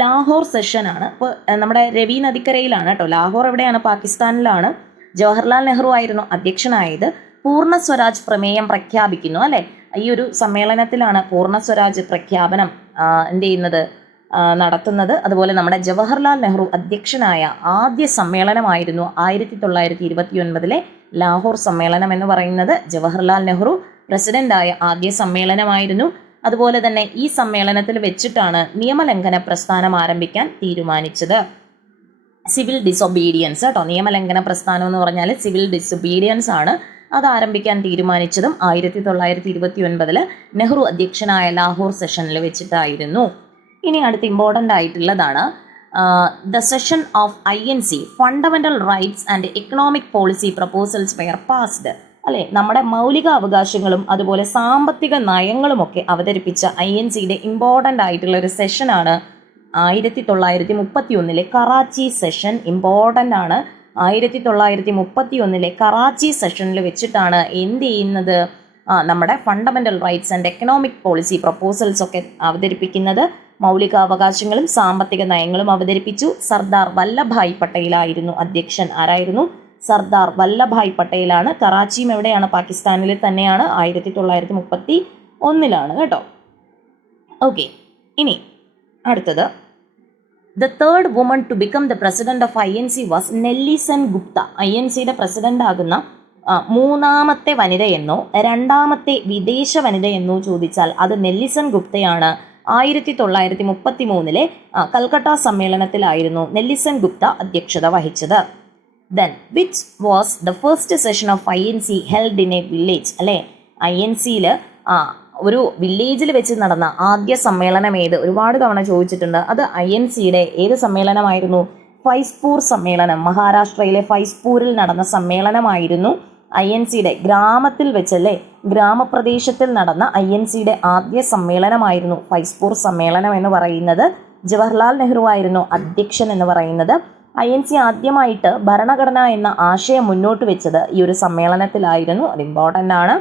ലാഹോർ സെഷനാണ്. അപ്പോൾ നമ്മുടെ രവി നദിക്കരയിലാണ് കേട്ടോ. ലാഹോർ എവിടെയാണ്? പാകിസ്ഥാനിലാണ്. ജവഹർലാൽ നെഹ്റു ആയിരുന്നു അധ്യക്ഷനായത്. പൂർണ്ണ സ്വരാജ് പ്രമേയം പ്രഖ്യാപിക്കുന്നു അല്ലേ. ഈ ഒരു സമ്മേളനത്തിലാണ് പൂർണ്ണ സ്വരാജ് പ്രഖ്യാപനം എന്ത് ചെയ്യുന്നത്, നടത്തുന്നത്. അതുപോലെ നമ്മുടെ ജവഹർലാൽ നെഹ്റു അധ്യക്ഷനായ ആദ്യ സമ്മേളനമായിരുന്നു 1929 ലാഹോർ സമ്മേളനം എന്ന് പറയുന്നത്. ജവഹർലാൽ നെഹ്റു പ്രസിഡന്റായ ആദ്യ സമ്മേളനമായിരുന്നു. അതുപോലെ തന്നെ ഈ സമ്മേളനത്തിൽ വെച്ചിട്ടാണ് നിയമലംഘന പ്രസ്ഥാനം ആരംഭിക്കാൻ തീരുമാനിച്ചത്. സിവിൽ ഡിസൊബീഡിയൻസ് കേട്ടോ. നിയമലംഘന പ്രസ്ഥാനം എന്ന് പറഞ്ഞാൽ സിവിൽ ഡിസൊബീഡിയൻസ് ആണ്. അത് ആരംഭിക്കാൻ തീരുമാനിച്ചതും 1929 നെഹ്റു അധ്യക്ഷനായ ലാഹോർ സെഷനിൽ വെച്ചിട്ടായിരുന്നു. ഇനി അടുത്ത് ഇമ്പോർട്ടൻ്റ് ആയിട്ടുള്ളതാണ് the session of INC fundamental rights and economic policy proposals were passed അല്ലെ. നമ്മുടെ മൗലിക അവകാശങ്ങളും അതുപോലെ സാമ്പത്തിക നയങ്ങളുമൊക്കെ അവതരിപ്പിച്ച INCയുടെ ഇമ്പോർട്ടൻ്റ് ആയിട്ടുള്ള ഒരു സെഷനാണ് 1931 കറാച്ചി സെഷൻ. ഇമ്പോർട്ടൻ്റ് ആണ്. 1931 കറാച്ചി സെഷനിൽ വെച്ചിട്ടാണ് എന്ത് ചെയ്യുന്നത്, നമ്മുടെ fundamental rights and economic policy proposals ഒക്കെ അവതരിപ്പിക്കുന്നത്. മൗലികാവകാശങ്ങളും സാമ്പത്തിക നയങ്ങളും അവതരിപ്പിച്ചു. സർദാർ വല്ലഭായ് പട്ടേലായിരുന്നു അധ്യക്ഷൻ. ആരായിരുന്നു? സർദാർ വല്ലഭായ് പട്ടേലാണ്. കറാച്ചിയും എവിടെയാണ്? പാകിസ്ഥാനിൽ തന്നെയാണ്. 1931 കേട്ടോ. ഓക്കെ, ഇനി അടുത്തത് the third woman to become the president of INC was Nellie Sen Gupta. INCയുടെ president ആകുന്ന മൂന്നാമത്തെ വനിതയെന്നോ രണ്ടാമത്തെ വിദേശ വനിതയെന്നോ ചോദിച്ചാൽ അത് നെല്ലിസൺ ഗുപ്തയാണ്. 1933 കൽക്കട്ട സമ്മേളനത്തിലായിരുന്നു നെല്ലിസൺ ഗുപ്ത അധ്യക്ഷത വഹിച്ചത്. Then which was the first session of INC held in A village അല്ലേ. INCയിൽ ഒരു വില്ലേജിൽ വെച്ച് നടന്ന ആദ്യ സമ്മേളനം ഏത്? ഒരുപാട് തവണ ചോദിച്ചിട്ടുണ്ട്. അത് INCയുടെ ഏത് സമ്മേളനമായിരുന്നു? ഫൈസ്പൂർ സമ്മേളനം. മഹാരാഷ്ട്രയിലെ ഫൈസ്പൂരിൽ നടന്ന സമ്മേളനമായിരുന്നു. INCയുടെ ഗ്രാമത്തിൽ വെച്ചല്ലേ, ഗ്രാമപ്രദേശത്തിൽ നടന്ന INCയുടെ ആദ്യ സമ്മേളനമായിരുന്നു ഫൈസ്പൂർ സമ്മേളനം എന്ന് പറയുന്നത്. ജവഹർലാൽ നെഹ്റു ആയിരുന്നു അധ്യക്ഷൻ എന്ന് പറയുന്നത്. INC ആദ്യമായിട്ട് ഭരണഘടന എന്ന ആശയം മുന്നോട്ട് വെച്ചത് ഈ ഒരു സമ്മേളനത്തിലായിരുന്നു. അത് ഇമ്പോർട്ടൻ്റ് ആണ്.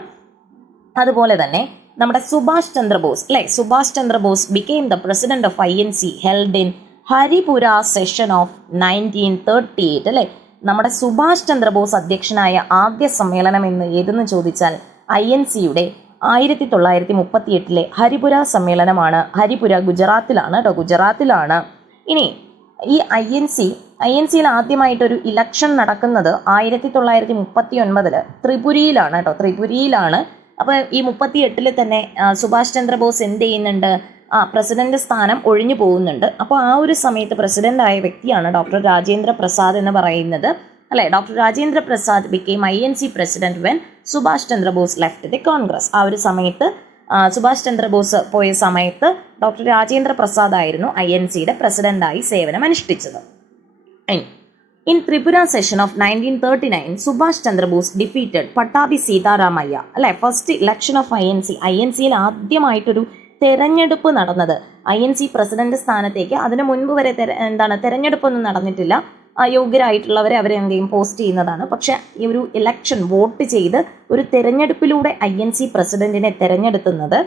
അതുപോലെ തന്നെ നമ്മുടെ സുഭാഷ് ചന്ദ്രബോസ് അല്ലെ, Subhash Chandrabose became the president of INC held in Haripura session of 1938 അല്ലെ. നമ്മുടെ സുഭാഷ് ചന്ദ്രബോസ് അധ്യക്ഷനായ ആദ്യ സമ്മേളനം എന്ന് ഏതെന്ന് ചോദിച്ചാൽ INCയുടെ 1938 ഹരിപുര സമ്മേളനമാണ്. ഹരിപുര ഗുജറാത്തിലാണ് കേട്ടോ, ഗുജറാത്തിലാണ്. ഇനി ഈ INCയിൽ ആദ്യമായിട്ടൊരു ഇലക്ഷൻ നടക്കുന്നത് 1939 ത്രിപുരയിലാണ് കേട്ടോ, ത്രിപുരയിലാണ്. അപ്പോൾ ഈ 38 തന്നെ സുഭാഷ് ചന്ദ്രബോസ് എന്ത് ചെയ്യുന്നുണ്ട്, പ്രസിഡന്റ് സ്ഥാനം ഒഴിഞ്ഞു പോകുന്നുണ്ട്. അപ്പോൾ ആ ഒരു സമയത്ത് പ്രസിഡന്റ് ആയ വ്യക്തിയാണ് ഡോക്ടർ രാജേന്ദ്ര പ്രസാദ് എന്ന് പറയുന്നത് അല്ലെ. Doctor Rajendra Prasad became INC president when Subhash Chandrabose left the Congress. ആ ഒരു സമയത്ത് സുഭാഷ് ചന്ദ്രബോസ് പോയ സമയത്ത് ഡോക്ടർ രാജേന്ദ്ര പ്രസാദ് ആയിരുന്നു INCയുടെ പ്രസിഡന്റായി സേവനം അനുഷ്ഠിച്ചത്. In Tripura session of 1939 Subhash Chandra Bose defeated Pattabhi Sitaramayya അല്ലെ. ഫസ്റ്റ് ഇലക്ഷൻ ഓഫ് INCയിൽ ആദ്യമായിട്ടൊരു തെരഞ്ഞെടുപ്പ് നടന്നത് INC പ്രസിഡന്റ് സ്ഥാനത്തേക്ക്. അതിനു മുൻപ് വരെ തെരഞ്ഞെടുപ്പൊന്നും നടന്നിട്ടില്ല. അയോഗ്യരായിട്ടുള്ളവരെ അവരെ എന്തെങ്കിലും പോസ്റ്റ് ചെയ്യുന്നതാണ്. പക്ഷെ ഈ ഒരു ഇലക്ഷൻ വോട്ട് ചെയ്ത് ഒരു തെരഞ്ഞെടുപ്പിലൂടെ INC പ്രസിഡന്റിനെ തെരഞ്ഞെടുക്കുന്നത്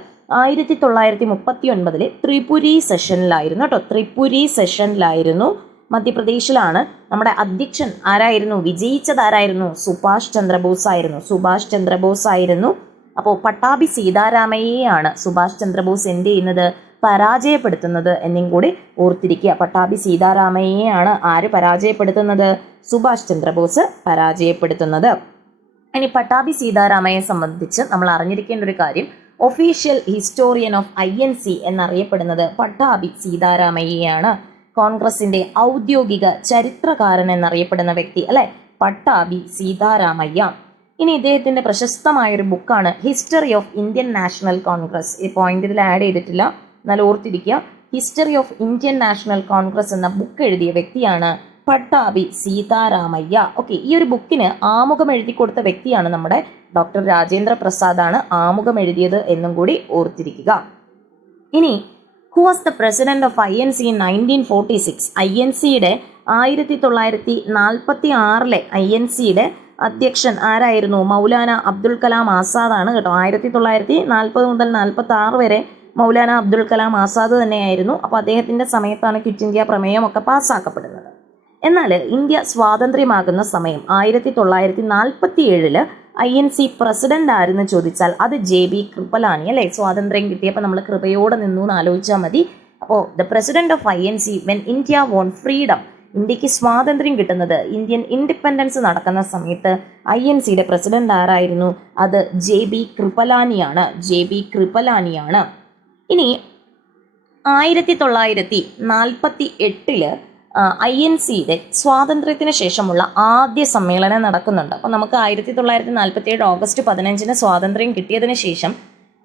1939 ത്രിപുരി സെഷനിലായിരുന്നു കേട്ടോ. ത്രിപുരി സെഷനിലായിരുന്നു. മധ്യപ്രദേശിലാണ്. നമ്മുടെ അധ്യക്ഷൻ ആരായിരുന്നു? വിജയിച്ചത് ആരായിരുന്നു? സുഭാഷ് ചന്ദ്രബോസ് ആയിരുന്നു. സുഭാഷ് ചന്ദ്രബോസ് ആയിരുന്നു. അപ്പോൾ പട്ടാഭി സീതാരാമയ്യയാണ് സുഭാഷ് ചന്ദ്രബോസ് എന്ത് ചെയ്യുന്നത്, പരാജയപ്പെടുത്തുന്നത് എന്നും കൂടി ഓർത്തിരിക്കുക. പട്ടാഭി സീതാരാമയ്യയാണ് ആര് പരാജയപ്പെടുത്തുന്നത്? സുഭാഷ് ചന്ദ്രബോസ് പരാജയപ്പെടുത്തുന്നത്. ഇനി പട്ടാഭി സീതാരാമയ്യയെ സംബന്ധിച്ച് നമ്മൾ അറിഞ്ഞിരിക്കേണ്ട ഒരു കാര്യം, ഒഫീഷ്യൽ ഹിസ്റ്റോറിയൻ ഓഫ് INC എന്നറിയപ്പെടുന്നത് പട്ടാഭി സീതാരാമയ്യയാണ്. കോൺഗ്രസിന്റെ ഔദ്യോഗിക ചരിത്രകാരൻ എന്നറിയപ്പെടുന്ന വ്യക്തി അല്ലെ, പട്ടാഭി സീതാരാമയ്യ. ഇനി ഇദ്ദേഹത്തിന്റെ പ്രശസ്തമായൊരു ബുക്കാണ് history of Indian national Congress. ഈ പോയിന്റ് ഇതിൽ ആഡ് ചെയ്തിട്ടില്ല, എന്നാൽ ഓർത്തിരിക്കുക. History of Indian national Congress എന്ന ബുക്ക് എഴുതിയ വ്യക്തിയാണ് പട്ടാഭി സീതാരാമയ്യ. ഓക്കെ, ഈ ഒരു ബുക്കിന് ആമുഖം എഴുതി കൊടുത്ത വ്യക്തിയാണ് നമ്മുടെ ഡോക്ടർ രാജേന്ദ്ര പ്രസാദാണ് ആമുഖം എഴുതിയത് എന്നും കൂടി ഓർത്തിരിക്കുക. ഇനി who was the president of INC in 1946? INCയുടെ 1946 INCയുടെ അധ്യക്ഷൻ ആരായിരുന്നു? മൗലാന അബ്ദുൽ കലാം ആസാദാണ് കേട്ടോ. 1940 മുതൽ 46 വരെ മൗലാന അബ്ദുൽ കലാം ആസാദ് തന്നെയായിരുന്നു. അപ്പോൾ അദ്ദേഹത്തിൻ്റെ സമയത്താണ് ക്വിറ്റ് ഇന്ത്യ പ്രമേയമൊക്കെ പാസ്സാക്കപ്പെടുന്നത്. എന്നാൽ ഇന്ത്യ സ്വാതന്ത്ര്യമാകുന്ന സമയം 1947 INC പ്രസിഡന്റ് ആരെന്ന് ചോദിച്ചാൽ അത് JB കൃപലാനി അല്ലേ. സ്വാതന്ത്ര്യം കിട്ടിയപ്പോൾ നമ്മൾ കൃപയോടെ നിന്നു എന്ന് ആലോചിച്ചാൽ മതി. അപ്പോൾ the president of INC when India won freedom, ഇന്ത്യക്ക് സ്വാതന്ത്ര്യം കിട്ടുന്നത്, ഇന്ത്യൻ ഇൻഡിപെൻഡൻസ് നടക്കുന്ന സമയത്ത് INCയുടെ പ്രസിഡന്റ് ആരായിരുന്നു? അത് JB കൃപലാനിയാണ്. JB കൃപലാനിയാണ്. ഇനി 1948 INCയുടെ സ്വാതന്ത്ര്യത്തിന് ശേഷമുള്ള ആദ്യ സമ്മേളനം നടക്കുന്നുണ്ട്. അപ്പോൾ നമുക്ക് 1947 ഓഗസ്റ്റ് 15 സ്വാതന്ത്ര്യം കിട്ടിയതിന് ശേഷം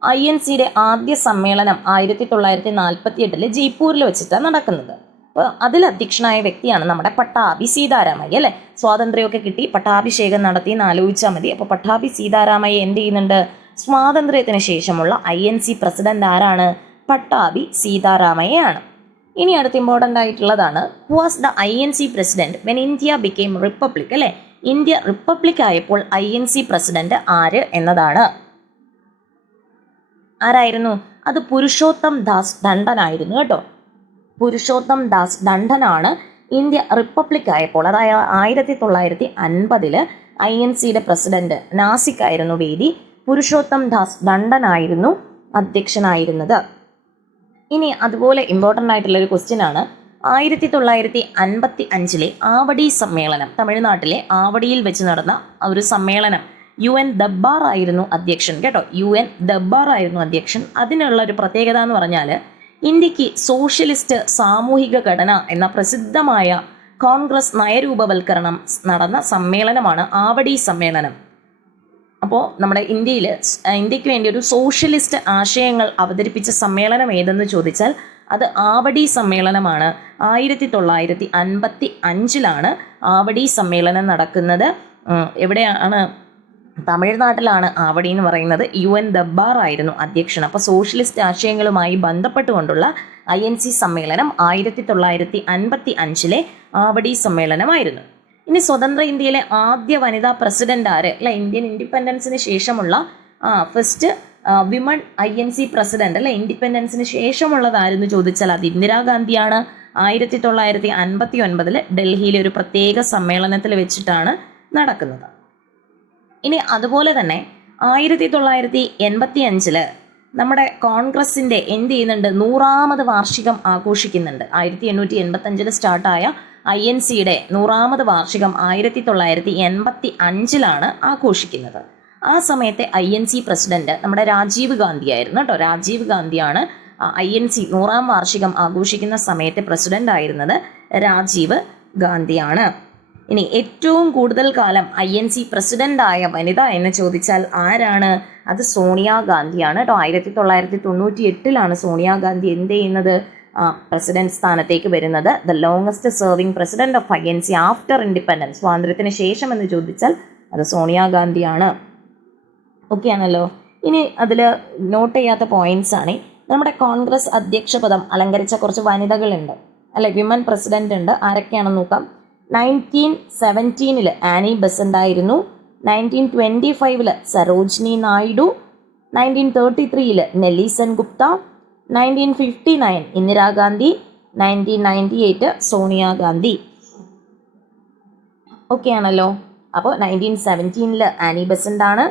INCയുടെ ആദ്യ സമ്മേളനം 1948 ജയ്പൂരിൽ വെച്ചിട്ടാണ് നടക്കുന്നത്. അപ്പോൾ അതിൽ അധ്യക്ഷനായ വ്യക്തിയാണ് നമ്മുടെ പട്ടാഭി സീതാരാമയ്യ അല്ലേ. സ്വാതന്ത്ര്യമൊക്കെ കിട്ടി, പട്ടാഭിഷേകം നടത്തി എന്ന് ആലോചിച്ചാൽ മതി. അപ്പോൾ പട്ടാഭി സീതാരാമയ്യ എന്ത് ചെയ്യുന്നുണ്ട്? സ്വാതന്ത്ര്യത്തിന് ശേഷമുള്ള INC പ്രസിഡന്റ് ആരാണ്? പട്ടാഭി സീതാരാമയ്യയാണ്. ഇനി അടുത്ത ഇമ്പോർട്ടൻ്റ് ആയിട്ടുള്ളതാണ് who was the INC president when India became republic അല്ലേ. ഇന്ത്യ റിപ്പബ്ലിക് ആയപ്പോൾ INC പ്രസിഡന്റ് ആര് എന്നതാണ്. ആരായിരുന്നു? അത് പുരുഷോത്തം ദാസ് ദണ്ഡനായിരുന്നു കേട്ടോ. പുരുഷോത്തം ദാസ് ദണ്ഡനാണ് ഇന്ത്യ റിപ്പബ്ലിക് ആയപ്പോൾ, അതായത് 1950 INCയുടെ പ്രസിഡന്റ്. നാസിക്കായിരുന്നു വേദി. പുരുഷോത്തം ദാസ് ദണ്ഡനായിരുന്നു അധ്യക്ഷനായിരുന്നത്. ഇനി അതുപോലെ ഇമ്പോർട്ടൻ്റ് ആയിട്ടുള്ളൊരു ക്വസ്റ്റ്യൻ ആണ് 1955 ആവടി സമ്മേളനം. തമിഴ്നാട്ടിലെ ആവടിയിൽ വെച്ച് നടന്ന ഒരു സമ്മേളനം UN ദബ്ബാർ ആയിരുന്നു അധ്യക്ഷൻ കേട്ടോ. UN ദബ്ബാർ ആയിരുന്നു അധ്യക്ഷൻ. അതിനുള്ള ഒരു പ്രത്യേകത എന്ന് പറഞ്ഞാൽ ഇന്ത്യക്ക് സോഷ്യലിസ്റ്റ് സാമൂഹിക ഘടന എന്ന പ്രസിദ്ധമായ കോൺഗ്രസ് നയരൂപവൽക്കരണം നടന്ന സമ്മേളനമാണ് ആവടി സമ്മേളനം. അപ്പോൾ നമ്മുടെ ഇന്ത്യക്ക് വേണ്ടി ഒരു സോഷ്യലിസ്റ്റ് ആശയങ്ങൾ അവതരിപ്പിച്ച സമ്മേളനം ഏതെന്ന് ചോദിച്ചാൽ അത് ആവടി സമ്മേളനമാണ്. 1955 ആവടി സമ്മേളനം നടക്കുന്നത്. എവിടെയാണ്? തമിഴ്നാട്ടിലാണ് ആവടി എന്ന് പറയുന്നത്. UN ദബ്ബാർ ആയിരുന്നു അധ്യക്ഷൻ. അപ്പോൾ സോഷ്യലിസ്റ്റ് ആശയങ്ങളുമായി ബന്ധപ്പെട്ടുകൊണ്ടുള്ള INC സമ്മേളനം 1955 ആവടി സമ്മേളനമായിരുന്നു. ഇനി സ്വതന്ത്ര ഇന്ത്യയിലെ ആദ്യ വനിതാ പ്രസിഡന്റ് ആര് അല്ലെ. ഇന്ത്യൻ ഇൻഡിപെൻഡൻസിന് ശേഷമുള്ള ഫസ്റ്റ് വിമൺ INC പ്രസിഡന്റ് അല്ലെ. ഇൻഡിപെൻഡൻസിന് ശേഷമുള്ളതാരെന്ന് ചോദിച്ചാൽ അത് ഇന്ദിരാഗാന്ധിയാണ്. 1959 ഡൽഹിയിലെ ഒരു പ്രത്യേക സമ്മേളനത്തിൽ വെച്ചിട്ടാണ് നടക്കുന്നത്. ഇനി അതുപോലെ തന്നെ 1985 നമ്മുടെ കോൺഗ്രസിൻ്റെ എന്ത് ചെയ്യുന്നുണ്ട്? 100ാമത് വാർഷികം ആഘോഷിക്കുന്നുണ്ട്. 1885 സ്റ്റാർട്ടായ INCയുടെ 100ാമത് വാർഷികം 1985 ആഘോഷിക്കുന്നത്. ആ സമയത്തെ INC പ്രസിഡന്റ് നമ്മുടെ രാജീവ് ഗാന്ധി ആയിരുന്നു കേട്ടോ. രാജീവ് ഗാന്ധിയാണ് INC 100ാം വാർഷികം ആഘോഷിക്കുന്ന സമയത്തെ പ്രസിഡന്റ് ആയിരുന്നത്. രാജീവ് ഗാന്ധിയാണ്. ഇനി ഏറ്റവും കൂടുതൽ കാലം INC പ്രസിഡന്റായ വനിത എന്ന് ചോദിച്ചാൽ ആരാണ്? അത് സോണിയാഗാന്ധിയാണ് കേട്ടോ. 1998 സോണിയാഗാന്ധി എന്ത് ചെയ്യുന്നത്? പ്രസിഡന്റ് സ്ഥാനത്തേക്ക് വരുന്നത്. The longest serving president of INC after independence, സ്വാതന്ത്ര്യത്തിന് ശേഷം എന്ന് ചോദിച്ചാൽ അത് സോണിയാഗാന്ധിയാണ്. ഓക്കെ ആണല്ലോ. ഇനി അതിൽ നോട്ട് ചെയ്യാത്ത പോയിന്റ്സ് ആണ്. നമ്മുടെ കോൺഗ്രസ് അധ്യക്ഷ പദം അലങ്കരിച്ച കുറച്ച് വനിതകളുണ്ട് അല്ലെ. വിമൻ പ്രസിഡന്റ് ഉണ്ട്. ആരൊക്കെയാണെന്ന് നോക്കാം. 1917 ആനി ബെസന്റ് ആയിരുന്നു. 1925 സരോജിനി നായിഡു. 1933 നെല്ലി ഗുപ്ത. 1959 ഇന്ദിരാഗാന്ധി. 1998 സോണിയാഗാന്ധി. ഓക്കെ ആണല്ലോ. അപ്പോൾ 1917 ആനി ബെസന്റ് ആണ്.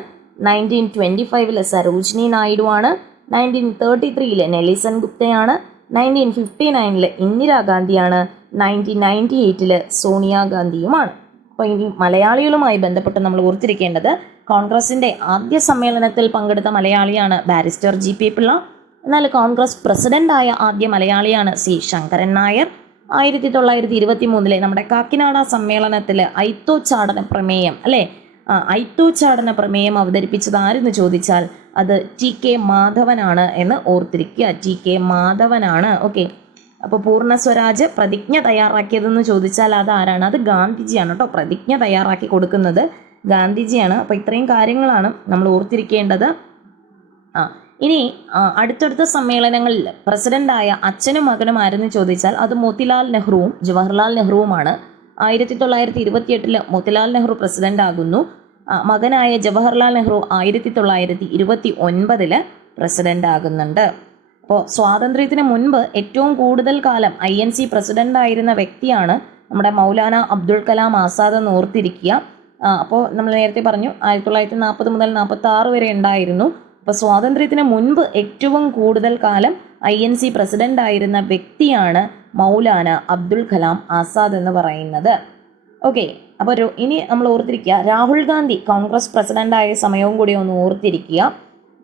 1925 സരോജിനി നായിഡു ആണ്. 1933 നെല്ലി ഗുപ്തയാണ്. 1959 ഇന്ദിരാഗാന്ധിയാണ്. 1998 സോണിയാഗാന്ധിയുമാണ്. അപ്പോൾ ഇനി മലയാളികളുമായി ബന്ധപ്പെട്ട് നമ്മൾ ഓർത്തിരിക്കേണ്ടത് കോൺഗ്രസിൻ്റെ ആദ്യ സമ്മേളനത്തിൽ പങ്കെടുത്ത മലയാളിയാണ് ബാരിസ്റ്റർ GP പിള്ള. എന്നാൽ കോൺഗ്രസ് പ്രസിഡന്റായ ആദ്യ മലയാളിയാണ് C ശങ്കരൻ നായർ. 1923 നമ്മുടെ കാക്കിനാട സമ്മേളനത്തിൽ ഐത്തോച്ചാടന പ്രമേയം അല്ലേ. ഐത്തോച്ചാടന പ്രമേയം അവതരിപ്പിച്ചത് ആരെന്ന് ചോദിച്ചാൽ അത് TK മാധവനാണ് എന്ന് ഓർത്തിരിക്കുക. TK മാധവനാണ്. ഓക്കെ. അപ്പോൾ പൂർണ്ണ സ്വരാജ് പ്രതിജ്ഞ തയ്യാറാക്കിയതെന്ന് ചോദിച്ചാൽ അത് ആരാണ്? അത് ഗാന്ധിജിയാണ് കേട്ടോ. പ്രതിജ്ഞ തയ്യാറാക്കി കൊടുക്കുന്നത് ഗാന്ധിജിയാണ്. അപ്പോൾ ഇത്രയും കാര്യങ്ങളാണ് നമ്മൾ ഓർത്തിരിക്കേണ്ടത്. ഇനി അടുത്തടുത്ത സമ്മേളനങ്ങളിൽ പ്രസിഡൻ്റായ അച്ഛനും മകനും ആരെന്ന് ചോദിച്ചാൽ അത് മോത്തിലാൽ നെഹ്റുവും ജവഹർലാൽ നെഹ്റുവുമാണ്. 1928 മോത്തിലാൽ നെഹ്റു പ്രസിഡന്റ് ആകുന്നു. മകനായ ജവഹർലാൽ നെഹ്റു 1929 പ്രസിഡന്റ് ആകുന്നുണ്ട്. അപ്പോൾ സ്വാതന്ത്ര്യത്തിന് മുൻപ് ഏറ്റവും കൂടുതൽ കാലം INC പ്രസിഡന്റ് ആയിരുന്ന വ്യക്തിയാണ് നമ്മുടെ മൗലാന അബ്ദുൽ കലാം ആസാദ് എന്ന് ഓർത്തിരിക്കുക. അപ്പോൾ നമ്മൾ നേരത്തെ പറഞ്ഞു 1940 മുതൽ 46 വരെ ഉണ്ടായിരുന്നു. അപ്പോൾ സ്വാതന്ത്ര്യത്തിന് മുൻപ് ഏറ്റവും കൂടുതൽ കാലം INC പ്രസിഡന്റ് ആയിരുന്ന വ്യക്തിയാണ് മൗലാന അബ്ദുൽ കലാം ആസാദ് എന്ന് പറയുന്നത്. ഓക്കെ, അപ്പോൾ ഇനി നമ്മൾ ഓർത്തിരിക്കുക, രാഹുൽ ഗാന്ധി കോൺഗ്രസ് പ്രസിഡന്റ് ആയ സമയവും കൂടി ഒന്ന് ഓർത്തിരിക്കുക.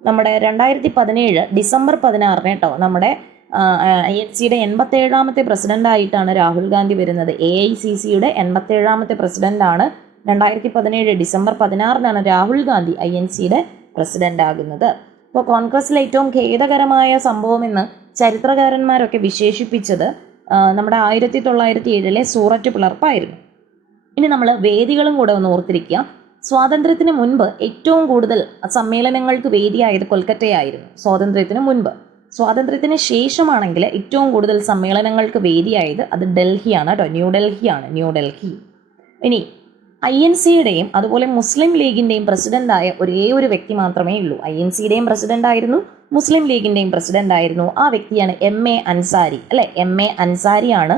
നമ്മുടെ 2017 ഡിസംബർ 16 കേട്ടോ നമ്മുടെ INCയുടെ 87ാമത്തെ പ്രസിഡൻ്റായിട്ടാണ് രാഹുൽ ഗാന്ധി വരുന്നത്. AICCയുടെ 87ാമത്തെ പ്രസിഡൻ്റാണ്. 2017 ഡിസംബർ 16 രാഹുൽ ഗാന്ധി INCയുടെ പ്രസിഡന്റ് ആകുന്നത്. അപ്പോൾ കോൺഗ്രസിലെ ഏറ്റവും ഖേദകരമായ സംഭവം എന്ന് ചരിത്രകാരന്മാരൊക്കെ വിശേഷിപ്പിച്ചത് നമ്മുടെ 1907 സൂററ്റ് പിളർപ്പായിരുന്നു. ഇനി നമ്മൾ വേദികളും കൂടെ ഒന്ന് ഓർത്തിരിക്കുക. സ്വാതന്ത്ര്യത്തിന് മുൻപ് ഏറ്റവും കൂടുതൽ സമ്മേളനങ്ങൾക്ക് വേദിയായത് കൊൽക്കത്തയായിരുന്നു സ്വാതന്ത്ര്യത്തിന് മുൻപ്. സ്വാതന്ത്ര്യത്തിന് ശേഷമാണെങ്കിൽ ഏറ്റവും കൂടുതൽ സമ്മേളനങ്ങൾക്ക് വേദിയായത് അത് ഡൽഹിയാണ് കേട്ടോ, ന്യൂഡൽഹി. ഇനി INCയുടെയും അതുപോലെ മുസ്ലിം ലീഗിൻ്റെയും പ്രസിഡൻ്റായ ഒരേ ഒരു വ്യക്തി മാത്രമേ ഉള്ളൂ. INCയുടെയും പ്രസിഡന്റ് ആയിരുന്നു, മുസ്ലിം ലീഗിൻ്റെയും പ്രസിഡന്റ് ആയിരുന്നു. ആ വ്യക്തിയാണ് MA അൻസാരി അല്ലെ. MA അൻസാരിയാണ്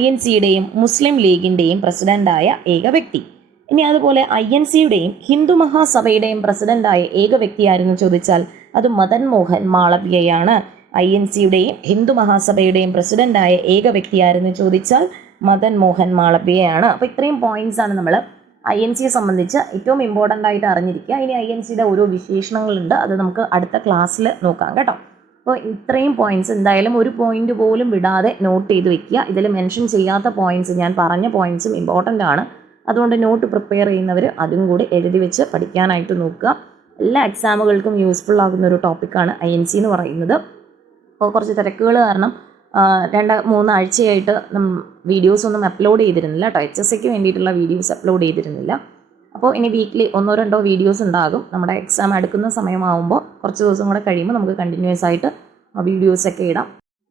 INCയുടെയും മുസ്ലിം ലീഗിൻ്റെയും പ്രസിഡന്റായ ഏക വ്യക്തി. ഇനി അതുപോലെ INCയുടെയും ഹിന്ദു മഹാസഭയുടെയും പ്രസിഡന്റായ ഏക വ്യക്തിയായിരുന്നു ചോദിച്ചാൽ അത് മദൻ മോഹൻ മാളവ്യയാണ്. INCയുടെയും ഹിന്ദു മഹാസഭയുടെയും പ്രസിഡന്റായ ഏക വ്യക്തിയായിരുന്നു ചോദിച്ചാൽ മദൻ മോഹൻ മാളവ്യയാണ്. അപ്പോൾ ഇത്രയും പോയിന്റ്സ് ആണ് നമ്മൾ INCയെ സംബന്ധിച്ച് ഏറ്റവും ഇമ്പോർട്ടൻ്റ് ആയിട്ട് അറിഞ്ഞിരിക്കുക. ഇനി INCയുടെ ഓരോ വിശേഷണങ്ങളുണ്ട്, അത് നമുക്ക് അടുത്ത ക്ലാസ്സിൽ നോക്കാം കേട്ടോ. അപ്പോൾ ഇത്രയും പോയിന്റ്സ് എന്തായാലും ഒരു പോയിന്റ് പോലും വിടാതെ നോട്ട് ചെയ്ത് വെക്കുക. ഇതിൽ മെൻഷൻ ചെയ്യാത്ത പോയിന്റ്സ്, ഞാൻ പറഞ്ഞ പോയിന്റ്സും ഇമ്പോർട്ടൻ്റ് ആണ്. അതുകൊണ്ട് നോട്ട് പ്രിപ്പയർ ചെയ്യുന്നവർ അതും കൂടി എഴുതി വെച്ച് പഠിക്കാനായിട്ട് നോക്കുക. എല്ലാ എക്സാമുകൾക്കും യൂസ്ഫുൾ ആകുന്ന ഒരു ടോപ്പിക്കാണ് INC എന്ന് പറയുന്നത്. അപ്പോൾ കുറച്ച് തിരക്കുകൾ കാരണം 2-3 ആഴ്ചയായിട്ട് വീഡിയോസ് ഒന്നും അപ്ലോഡ് ചെയ്തിരുന്നില്ല കേട്ടോ. HSCക്ക് വേണ്ടിയിട്ടുള്ള വീഡിയോസ് അപ്ലോഡ് ചെയ്തിരുന്നില്ല. അപ്പോൾ ഇനി വീക്ക്ലി 1-2 വീഡിയോസ് ഉണ്ടാകും. നമ്മുടെ എക്സാം അടുക്കുന്ന സമയമാകുമ്പോൾ കുറച്ച് ദിവസം കൂടെ കഴിയുമ്പോൾ നമുക്ക് കണ്ടിന്യൂസ് ആയിട്ട് വീഡിയോസൊക്കെ ഇടാം.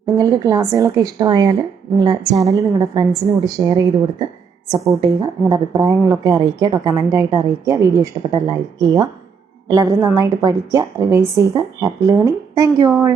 നിങ്ങൾക്ക് ക്ലാസ്സുകളൊക്കെ ഇഷ്ടമായാൽ നിങ്ങൾ ചാനൽ നിങ്ങളുടെ ഫ്രണ്ട്സിന് കൂടി ഷെയർ ചെയ്ത് കൊടുത്ത് സപ്പോർട്ട് ചെയ്യുക. നിങ്ങളുടെ അഭിപ്രായങ്ങളൊക്കെ അറിയിക്കുക കേട്ടോ, കമൻ്റായിട്ട് അറിയിക്കുക. വീഡിയോ ഇഷ്ടപ്പെട്ടാൽ ലൈക്ക് ചെയ്യുക. എല്ലാവരും നന്നായിട്ട് പഠിക്കുക, റിവൈസ് ചെയ്യുക. Happy learning. Thank you all.